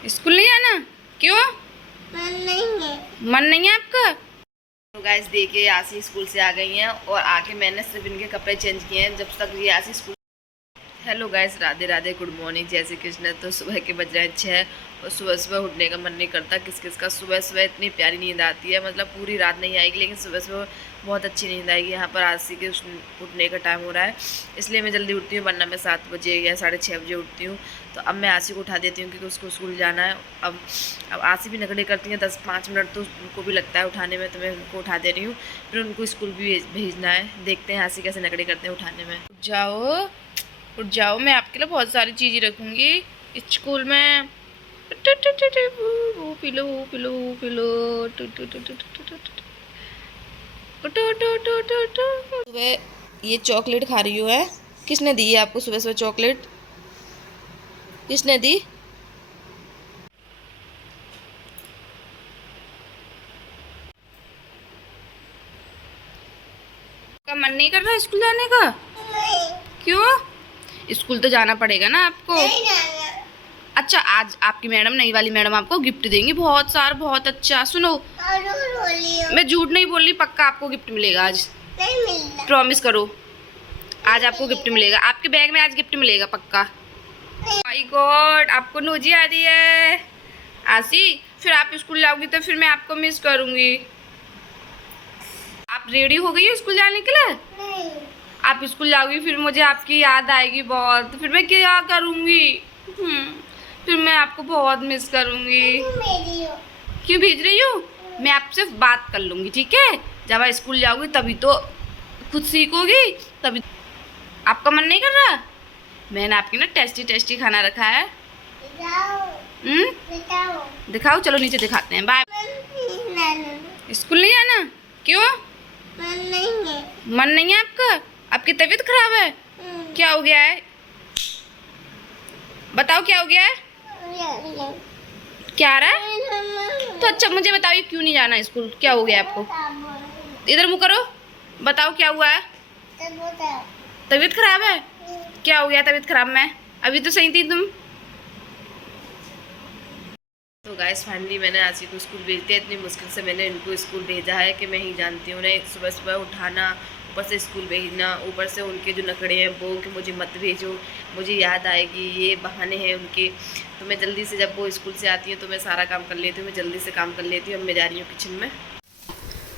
School नहीं आना? क्यों? मन नहीं है। मन नहीं है आपका? तो गाइस देखिए आशी स्कूल से आ गई हैं और आके मैंने सिर्फ इनके कपड़े चेंज किए हैं जब तक ये आशी school. Hello guys, Radhe Radhe, good morning, जय श्री कृष्ण। तो सुबह के बज रहे हैं 6 और सुबह सुबह उठने का मन नहीं करता। किस किस का सुबह सुबह इतनी प्यारी नींद आती है, मतलब पूरी रात नहीं आएगी लेकिन सुबह सुबह बहुत अच्छी नींद आएगी। यहाँ पर आशी के उठने का टाइम हो रहा है इसलिए मैं जल्दी उठती हूँ, वरना मैं 7 बजे या 6:30 बजे उठती हूँ। तो अब मैं आशी को उठा देती हूँ क्योंकि उसको स्कूल जाना है। अब आशी भी नखरे करती हैं, 10-5 मिनट तो उनको भी लगता है उठाने में, तो मैं उनको उठा दे रही हूँ। फिर उनको स्कूल भी भेजना है। देखते हैं आशी कैसे नखरे करते हैं उठाने में। उठ जाओ उठ जाओ, मैं आपके लिए बहुत सारी चीज़ें रखूँगी स्कूल में। Pillow pillow pillow. सुबह ये चॉकलेट खा रही हो है? किसने दी है आपको सुबह सुबह चॉकलेट? किसने दी? का मन नहीं कर रहा स्कूल जाने का? क्यों? स्कूल तो जाना पड़ेगा ना आपको। नहीं जाना। अच्छा, आज आपकी मैडम, नई वाली मैडम, आपको गिफ्ट देंगी बहुत सारा, बहुत अच्छा। सुनो, मैं झूठ नहीं बोल रही, पक्का आपको गिफ्ट मिलेगा आज। नहीं मिलना। प्रॉमिस करो, आज आपको गिफ्ट मिलेगा। आपके बैग में आज गिफ्ट मिलेगा पक्का। माय गॉड, आपको नोजी आ रही है आशी। फिर आप स्कूल जाओगी तो फिर मैं आपको मिस करूंगी। आप रेडी हो गई हो स्कूल जाने के लिए? नहीं। आप स्कूल जाओगी फिर मुझे आपकी याद आएगी बहुत, तो फिर मैं क्या करूंगी? फिर मैं आपको बहुत मिस करूंगी। क्यों भेज रही हूँ? मैं आपसे बात कर लूंगी, ठीक है? जब आप स्कूल जाओगी तभी तो खुद सीखोगी, तभी। आपका मन नहीं कर रहा? मैंने आपके ना टेस्टी टेस्टी खाना रखा है। दिखाओ, चलो नीचे दिखाते हैं। बाय। स्कूल नहीं आना? क्यों? मन नहीं है। मन नहीं है आपका? आपकी तबीयत खराब है? क्या हो गया है? बताओ क्या हो गया है? क्या आ रहा है? तो अच्छा मुझे बताओ, ये क्यों नहीं जाना स्कूल? क्या हो गया आपको? इधर मुँह करो, बताओ क्या हुआ है? तबीयत खराब है? क्या हो गया तबीयत खराब में? अभी तो सही थी तुम। तो गाइस फाइनली मैंने आशी को स्कूल भेज दिया। इतनी मुश्किल से मैंने इनको स्कूल भेजा है कि मैं ही जानती हूँ उन्हें सुबह सुबह उठाना, ऊपर से स्कूल भेजना, ऊपर से उनके जो नखड़े हैं वो कि मुझे मत भेजो, मुझे याद आएगी, ये बहाने हैं उनके। तो मैं जल्दी से, जब वो स्कूल से आती है तो मैं सारा काम कर लेती हूँ, मैं जल्दी से काम कर लेती हूँ। अब मैं जा रही हूँ किचन में।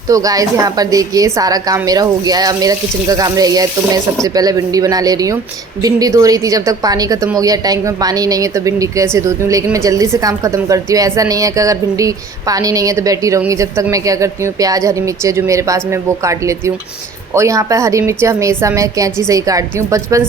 तो गाइस यहाँ पर देखिए सारा काम मेरा हो गया है, अब मेरा किचन का काम रह गया है। तो मैं सबसे पहले भिंडी बना ले रही हूँ। भिंडी धो रही थी, जब तक पानी ख़त्म हो गया, टैंक में पानी नहीं है तो भिंडी कैसे धोती हूँ। लेकिन मैं जल्दी से काम ख़त्म करती हूँ। ऐसा नहीं है कि अगर भिंडी पानी नहीं है तो बैठी रहूँगी। जब तक मैं क्या करती हूँ, प्याज हरी मिर्चें जो मेरे पास में वो काट लेती हूँ। और यहाँ पर हरी मिर्च हमेशा मैं कैंची से ही काटती हूँ। बचपन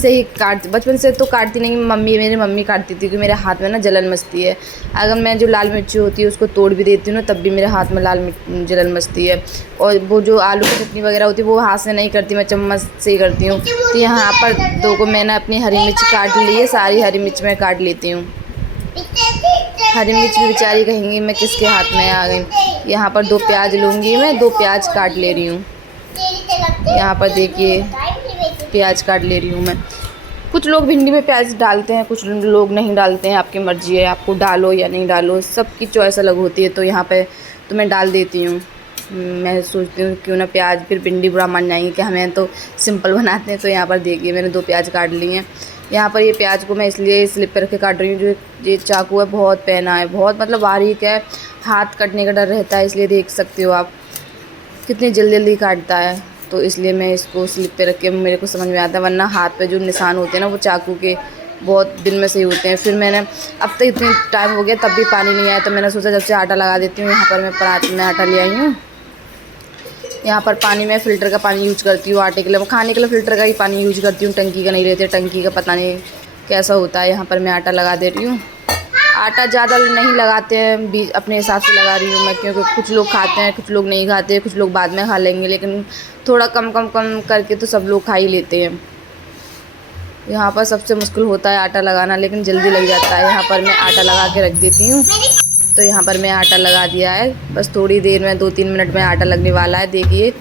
से तो काटती नहीं, मेरी मम्मी काटती थी क्योंकि मेरे हाथ में ना जलन मचती है। अगर मैं जो लाल मिर्ची होती है उसको तोड़ भी देती हूँ ना, तब भी मेरे हाथ में जलन मचती है। और वो जो आलू की चटनी वगैरह होती है वो हाथ से नहीं करती, मैं चम्मच से ही करती हूँ। तो यहाँ पर 2 को मैंने अपनी हरी मिर्च काट ली है, सारी हरी मिर्च मैं काट लेती हूँ। हरी मिर्च भी बेचारी कहेंगी मैं किसके हाथ में आ गई। यहाँ पर 2 प्याज लूँगी, मैं 2 प्याज काट ले रही हूँ। यहाँ पर देखिए प्याज काट ले रही हूँ मैं। कुछ लोग भिंडी में प्याज डालते हैं, कुछ लोग नहीं डालते हैं। आपकी मर्ज़ी है, आपको डालो या नहीं डालो, सबकी चॉइस अलग होती है। तो यहाँ पे तो मैं डाल देती हूँ। मैं सोचती हूँ क्यों ना प्याज, फिर भिंडी बुरा मान जाएंगे कि हमें तो सिंपल बनाते हैं। तो यहाँ पर देखिए मैंने 2 प्याज काट लिए हैं। यहाँ पर ये प्याज को मैं इसलिए स्लिप पर रख के काट रही हूँ, जो ये चाकू है बहुत पैना है, बहुत मतलब बारीक है, हाथ कटने का डर रहता है। इसलिए देख सकते हो आप कितनी जल्दी जल्दी काटता है। तो इसलिए मैं इसको स्लिप पे रख के मेरे को समझ में आता है, वरना हाथ पे जो निशान होते हैं ना वो चाकू के बहुत दिन में सही होते हैं। फिर मैंने अब तक इतनी टाइम हो गया तब भी पानी नहीं आया, तो मैंने सोचा जब से आटा लगा देती हूँ। यहाँ पर मैं परात में आटा ले आई हूँ। यहाँ पर पानी में फ़िल्टर का पानी यूज करती हूँ आटे के लिए। खाने के लिए फ़िल्टर का ही पानी यूज करती हूँ, टंकी का नहीं रहती है। टंकी का पता नहीं कैसा होता है। यहाँ पर मैं आटा लगा दे रही हूँ। आटा ज़्यादा नहीं लगाते हैं, बीज अपने हिसाब से लगा रही हूँ मैं, क्योंकि कुछ लोग खाते हैं, कुछ लोग नहीं खाते, कुछ लोग बाद में खा लेंगे, लेकिन थोड़ा कम कम कम करके तो सब लोग खा ही लेते हैं। यहाँ पर सबसे मुश्किल होता है आटा लगाना, लेकिन जल्दी लग जाता है। यहाँ पर मैं आटा लगा के रख देती हूँ। तो यहाँ पर मैं आटा लगा दिया है, बस थोड़ी देर में 2-3 मिनट में आटा लगने वाला है। देखिए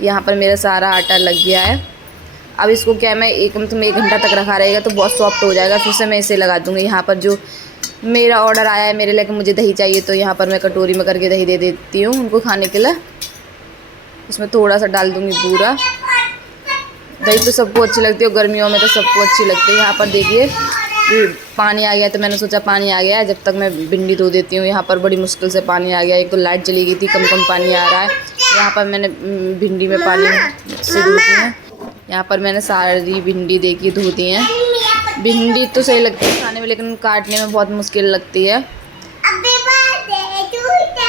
यहाँ पर मेरा सारा आटा लग गया है। अब इसको क्या मैं 1 घंटा तक रखा रहेगा तो बहुत सॉफ्ट हो जाएगा, फिर से मैं इसे लगा दूँगी। यहाँ पर जो मेरा ऑर्डर आया है मेरे लिए कि मुझे दही चाहिए, तो यहाँ पर मैं कटोरी में करके दही दे देती हूँ उनको खाने के लिए। इसमें थोड़ा सा डाल दूँगी पूरा। दही तो सबको अच्छी लगती है, गर्मियों में तो सबको अच्छी लगती है। यहाँ पर देखिए पानी आ गया, तो मैंने सोचा पानी आ गया है, जब तक मैं भिंडी धो देती हूँ। यहाँ पर बड़ी मुश्किल से पानी आ गया, एक तो लाइट चली गई थी, कम कम पानी आ रहा है। यहाँ पर मैंने भिंडी में पानी से धो दी है। यहाँ पर मैंने सारी भिंडी देखी धो दी है। भिंडी तो सही लगती है खाने में, लेकिन काटने में बहुत मुश्किल लगती है।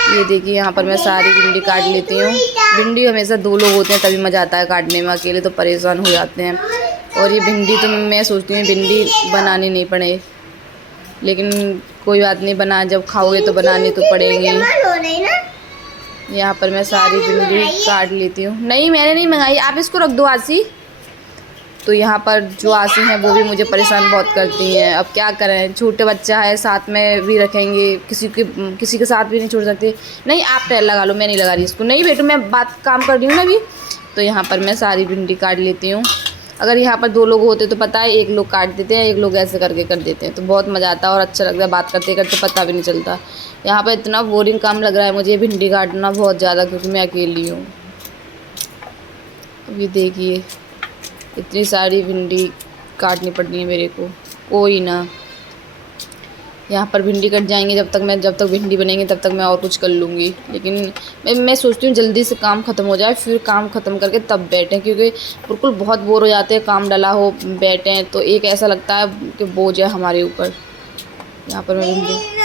ये देखिए यहाँ पर मैं सारी भिंडी काट लेती हूँ। भिंडी हमेशा 2 लोग होते हैं तभी मज़ा आता है काटने में, अकेले तो परेशान हो जाते हैं। और ये भिंडी तो मैं सोचती हूँ भिंडी बनानी नहीं पड़े, लेकिन कोई बात नहीं, बना जब खाओगे तो बनानी तो पड़ेगी। यहाँ पर मैं सारी भिंडी काट लेती हूँ। नहीं मैंने नहीं मंगाई, आप इसको रख दो आसी। तो यहाँ पर जो आसी हैं वो भी मुझे परेशान बहुत करती हैं। अब क्या करें, छोटे बच्चा है, साथ में भी रखेंगे, किसी के साथ भी नहीं छोड़ सकते। नहीं आप पैर लगा लो, मैं नहीं लगा रही इसको। नहीं बेटू मैं काम कर रही हूँ ना अभी। तो यहाँ पर मैं सारी भिंडी काट लेती हूँ। अगर यहाँ पर 2 लोग होते तो पता है, एक लोग काट देते हैं, एक लोग ऐसे करके कर देते हैं, तो बहुत मज़ा आता है और अच्छा लगता है। बात करते करते पता भी नहीं चलता। यहाँ पर इतना बोरिंग काम लग रहा है मुझे भिंडी काटना बहुत ज़्यादा, क्योंकि मैं अकेली हूँ। अभी देखिए इतनी सारी भिंडी काटनी पड़नी है मेरे को। कोई ना, यहाँ पर भिंडी कट जाएंगे, जब तक भिंडी बनेंगी तब तक मैं और कुछ कर लूँगी। लेकिन मैं सोचती हूँ जल्दी से काम ख़त्म हो जाए, फिर काम ख़त्म करके तब बैठें, क्योंकि बिल्कुल बहुत बोर हो जाते हैं। काम डला हो बैठें तो एक ऐसा लगता है कि बोझ है हमारे ऊपर। यहाँ पर मैं भिंडी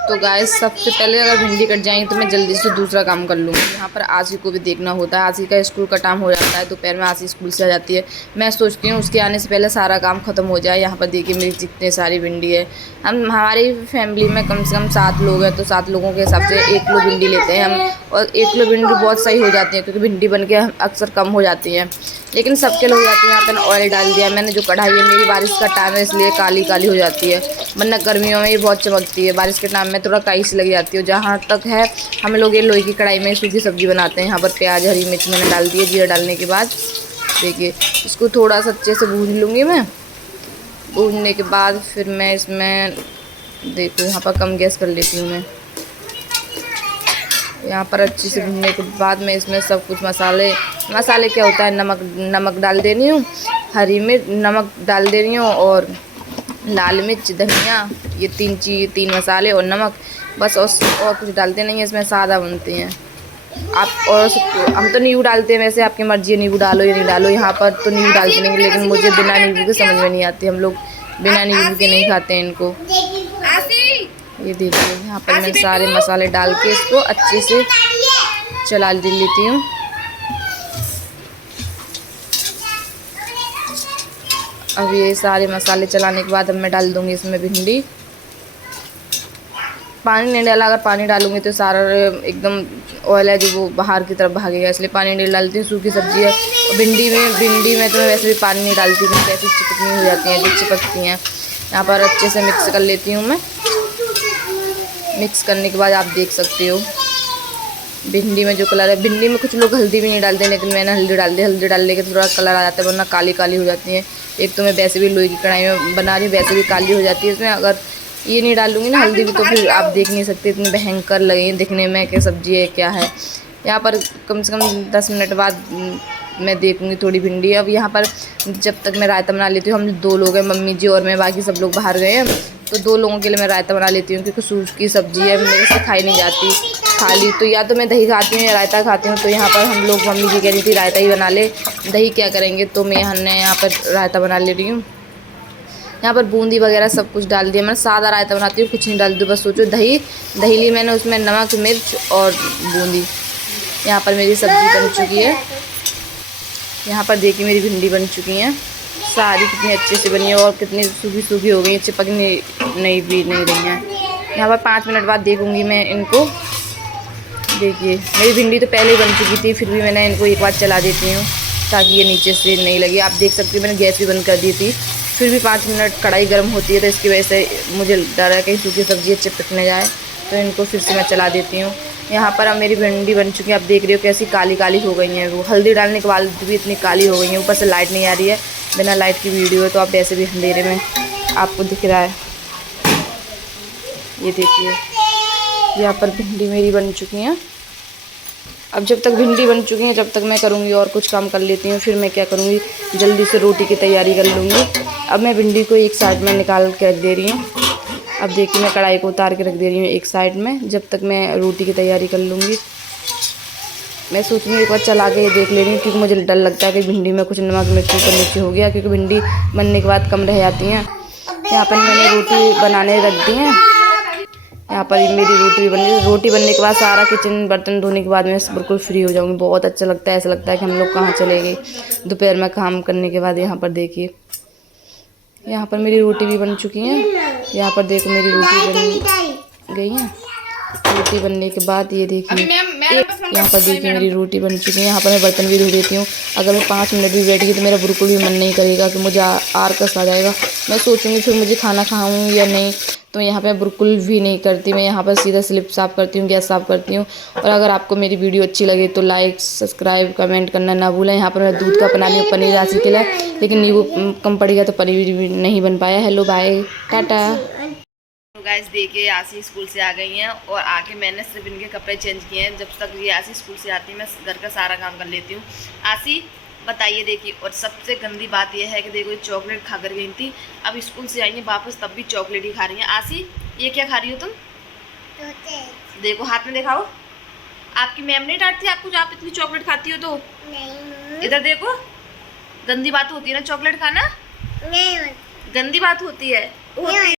तो गाइस सबसे पहले अगर भिंडी कट जाएंगी तो मैं जल्दी से दूसरा काम कर लूँगी। यहाँ पर आशी को भी देखना होता है, आशी का स्कूल का टाइम हो जाता है, दोपहर में आशी स्कूल से आ जाती है। मैं सोचती हूँ उसके आने से पहले सारा काम ख़त्म हो जाए। यहाँ पर देखिए मेरी जितनी सारी भिंडी है। हमारी फैमिली में कम से कम 7 लोग हैं, तो 7 लोगों के हिसाब से 1 किलो भिंडी लेते हैं हम, और 1 किलो भिंडी बहुत सही हो जाती है, क्योंकि भिंडी बन के अक्सर कम हो जाती है, लेकिन सबके लोग जाते हैं। यहाँ पर ऑयल डाल दिया मैंने, जो कढ़ाई है मेरी बारिश का टाइम है इसलिए काली काली हो जाती है, वरना गर्मियों में ये बहुत चमकती है। बारिश के टाइम में थोड़ा काई सी लग जाती है। जहाँ तक है हम लोग ये लोहे की कढ़ाई में सूखी सब्ज़ी बनाते हैं। यहाँ पर प्याज हरी मिर्च मैंने डाल दी है। जीरा डालने के बाद देखिए इसको थोड़ा सा अच्छे से भून लूँगी मैं। भूनने के बाद फिर मैं इसमें देखो यहाँ पर कम गैस कर लेती हूँ मैं। यहाँ पर अच्छी से भूनने के बाद मैं इसमें सब कुछ मसाले क्या होता है, नमक डाल दे रही हूँ, हरी मिर्च नमक डाल दे रही हूँ, और लाल मिर्च धनिया, ये 3 मसाले और नमक, बस। और कुछ डालते नहीं है इसमें, सादा बनते हैं आप। और हम तो नींबू डालते हैं, वैसे आपकी मर्जी है नींबू डालो या नहीं डालो। यहाँ पर तो नींबू डालते नहीं, लेकिन मुझे बिना नींबू के समझ में नहीं आती। हम लोग बिना नींबू के नहीं खाते हैं इनको। ये देखिए यहाँ पर मैं सारे मसाले डाल के इसको अच्छे से चला लेती हूँ। अब ये सारे मसाले चलाने के बाद अब मैं डाल दूँगी इसमें भिंडी। पानी नहीं डाला, अगर पानी डालूँगी तो सारा एकदम ऑयल है जो वो बाहर की तरफ भागेगा, इसलिए पानी नहीं डालती हूँ। सूखी सब्ज़ी है। और भिंडी में तो मैं वैसे भी पानी नहीं डालती, क्योंकि ऐसी चिकनी हो जाती हैं, जो चिपकती हैं। यहाँ पर अच्छे से मिक्स कर लेती हूँ मैं। मिक्स करने के बाद आप देख सकते हो भिंडी में जो कलर है, भिंडी में कुछ लोग हल्दी भी नहीं डालते, लेकिन मैंने हल्दी डाल दी। हल्दी डालने के थोड़ा कलर आ जाता है, वरना काली काली हो जाती है। एक तो मैं वैसे भी लोहे की कढ़ाई में बना रही हूँ, वैसे भी काली हो जाती है इसमें। अगर ये नहीं डालूँगी ना हल्दी भी, तो फिर आप देख नहीं सकते, इतनी भयंकर लगे दिखने में कि सब्ज़ी है क्या है। यहाँ पर कम से कम 10 मिनट बाद मैं देखूँगी थोड़ी भिंडी। अब यहाँ पर जब तक मैं रायता बना लेती हूँ, हम 2 लोग हैं, मम्मी जी और मैं, बाकी सब लोग बाहर गए हैं, तो 2 लोगों के लिए मैं रायता बना लेती हूँ, क्योंकि सूखी सब्ज़ी है, मेरे से खाई नहीं जाती। खाली तो या तो मैं दही खाती हूँ या रायता खाती हूँ। तो यहाँ पर हम लोग, मम्मी जी कह रही थी रायता ही बना ले, दही क्या करेंगे, तो मैं यहाँ पर रायता बना ले रही हूँ। यहाँ पर बूंदी वगैरह सब कुछ डाल दिया। मैं सादा रायता बनाती हूँ, कुछ नहीं डालती, बस सोचो दही ली मैंने, उसमें नमक मिर्च और बूंदी। यहाँ पर मेरी सब्ज़ी बन चुकी है। यहाँ पर देखिए मेरी भिंडी बन चुकी हैं सारी, कितनी अच्छे से बनी है और कितनी सूखी हो गई है, चिपक नहीं रही हैं। यहाँ पर 5 मिनट बाद देखूँगी मैं इनको। देखिए मेरी भिंडी तो पहले ही बन चुकी थी, फिर भी मैंने इनको एक बार चला देती हूँ ताकि ये नीचे से नहीं लगे। आप देख सकते हो मैंने गैस भी बंद कर दी थी, फिर भी 5 मिनट कढ़ाई गर्म होती है, तो इसकी वजह से मुझे डर है कहीं सूखी सब्ज़ी चिपक न जाए, तो इनको फिर से मैं चला देती हूँ। यहाँ पर अब मेरी भिंडी बन चुकी है, आप देख रहे हो कैसी काली काली हो गई हैं। वो हल्दी डालने के बाद भी इतनी काली हो गई हैं। ऊपर से लाइट नहीं आ रही है, बिना लाइट की वीडियो है, तो आप वैसे भी अंधेरे में आपको दिख रहा है, ये देखिए यहाँ पर भिंडी मेरी बन चुकी हैं। अब जब तक भिंडी बन चुकी हैं जब तक मैं करूँगी और कुछ काम कर लेती हूँ, फिर मैं क्या करूँगी जल्दी से रोटी की तैयारी कर लूँगी। अब मैं भिंडी को एक साइड में निकाल के रख दे रही हूँ। अब देखिए मैं कढ़ाई को उतार के रख दे रही हूँ एक साइड में, जब तक मैं रोटी की तैयारी कर लूँगी। मैं सोच रही हूँ एक बार चला के देख ले रही हूँ, क्योंकि मुझे डर लगता है कि भिंडी में कुछ नमक मिर्च ऊपर नीचे हो गया, क्योंकि भिंडी बनने के बाद कम रह जाती हैं। यहाँ पर मैंने रोटी बनाने रख दी है। यहाँ पर मेरी रोटी भी बन गई। रोटी बनने के बाद सारा किचन बर्तन धोने के बाद मैं बिल्कुल फ्री हो जाऊँगी। बहुत अच्छा लगता है, ऐसा लगता है कि हम लोग कहाँ चले गए दोपहर में काम करने के बाद। यहाँ पर देखिए यहाँ पर मेरी रोटी भी बन चुकी है। यहाँ पर देखो मेरी रोटी बन गई है। रोटी बनने के बाद ये देखिए यहाँ पर देखिए मेरी रोटी बन चुकी है। यहाँ पर मैं बर्तन भी धो देती हूँ। अगर मैं 5 मिनट भी बैठी तो मेरा बिल्कुल भी मन नहीं करेगा कि मुझे आरकस आ जाएगा। मैं सोचूंगी फिर मुझे खाना खाऊँ या नहीं, तो यहाँ पे बिल्कुल भी नहीं करती। मैं यहाँ पर सीधा स्लिप साफ़ करती हूँ, गैस साफ़ करती हूँ। और अगर आपको मेरी वीडियो अच्छी लगे तो लाइक सब्सक्राइब कमेंट करना ना भूलें। यहाँ पर मैं दूध का बना रही हूँ पनीर राशि के लिए, लेकिन नींबू कम पड़ेगा तो पनीर भी नहीं बन पाया। Hello bye tata. तो गाइस देखिए आशी स्कूल से आ गई हैं और आके मैंने सिर्फ इनके कपड़े चेंज किए हैं। जब तक ये आशी स्कूल से आती है मैं घर का सारा काम कर लेती हूँ। आशी बताइए देखिए, और सबसे गंदी बात यह है कि देखो ये चॉकलेट खा कर गई थी, अब स्कूल से आई हैं वापस तब भी चॉकलेट ही खा रही हैं। आशी ये क्या खा रही हो तुम? देखो हाथ में दिखाओ। आपकी मैम नहीं डांटती आपको जो आप इतनी चॉकलेट खाती हो तो? नहीं। इधर देखो, गंदी बात होती है ना चॉकलेट खाना, नहीं गंदी बात होती है।